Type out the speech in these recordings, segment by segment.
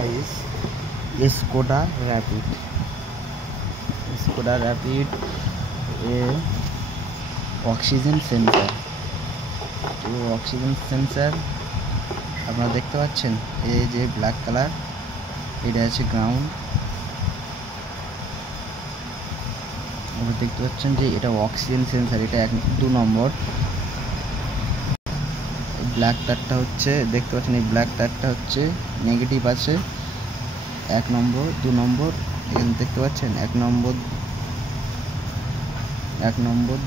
Guys Skoda rapid ए oxygen sensor. Oxygen sensor আপনারা দেখতে পাচ্ছেন, এই যে ব্ল্যাক কালার, এটা আছে গ্রাউন্ড। আপনারা দেখতে পাচ্ছেন যে এটা অক্সিজেন সেন্সার, এটা 2 নম্বর। ব্ল্যাক তারটা হচ্ছে, দেখতে পাচ্ছেন এই ব্ল্যাক তারটা হচ্ছে নেগেটিভ আছে 1 নম্বর 2 নম্বর, এখানে দেখতে পাচ্ছেন 1 নম্বর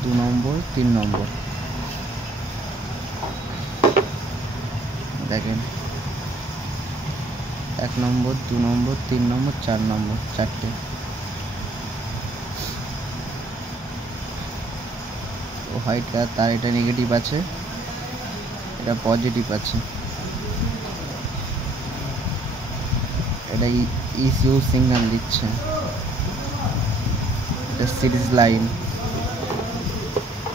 2 নম্বর 3 নম্বর। দেখেন 1 নম্বর 2 নম্বর 3 নম্বর 4 নম্বর, 4টে। হোয়াইট কালার তার, এটা নেগেটিভ আছে, এটা পজিটিভ আছে। এটা ইসিউ সিগন্যাল দিচ্ছে, এটা সিরিজ লাইন।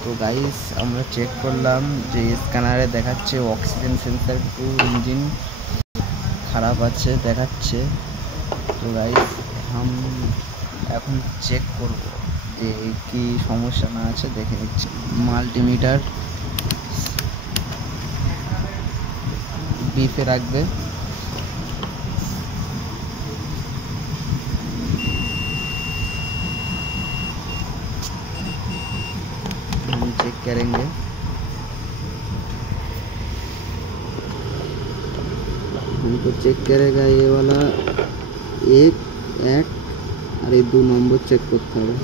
তো গাইস আমরা চেক করলাম যে স্ক্যানারে দেখাচ্ছে অক্সিজেন সেন্সার টু ইঞ্জিন খারাপ আছে দেখাচ্ছে। তো গাইস এখন চেক করব যে কি সমস্যা না আছে, দেখে নিচ্ছি। মাল্টিমিটার বিফে রাখবে, हम चेक करेंगे। हमको चेक करेगा ये वाला 1 और ये 2 नंबर चेक करते हैं।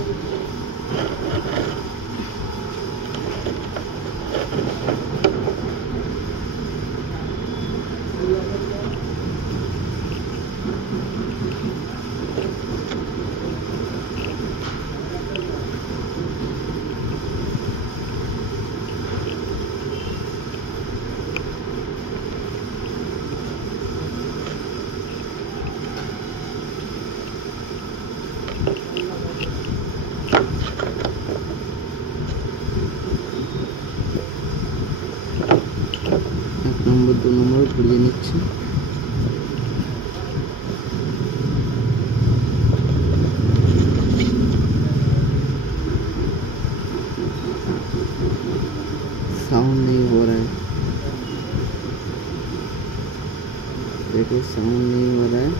নম্বর 2 নম্বর ঘুরিয়ে নিচ্ছি। साउंड नहीं हो रहा है, देखिए साउंड नहीं हो रहा है,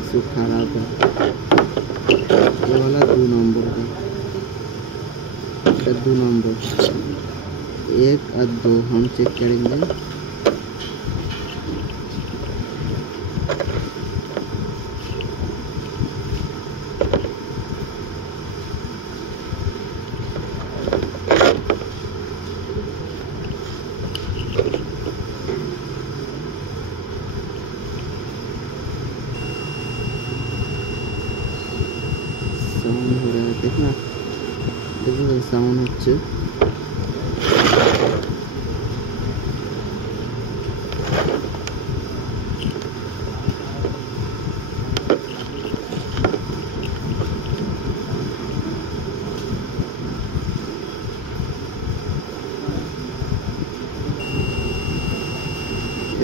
इसको खराब है। ये वाला 2 नंबर का, 2 नंबर 1 और 2 हम चेक करेंगे। साउंड हो रहा है, देखना देखो साउंड হচ্ছে।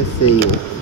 ऐसे ही है।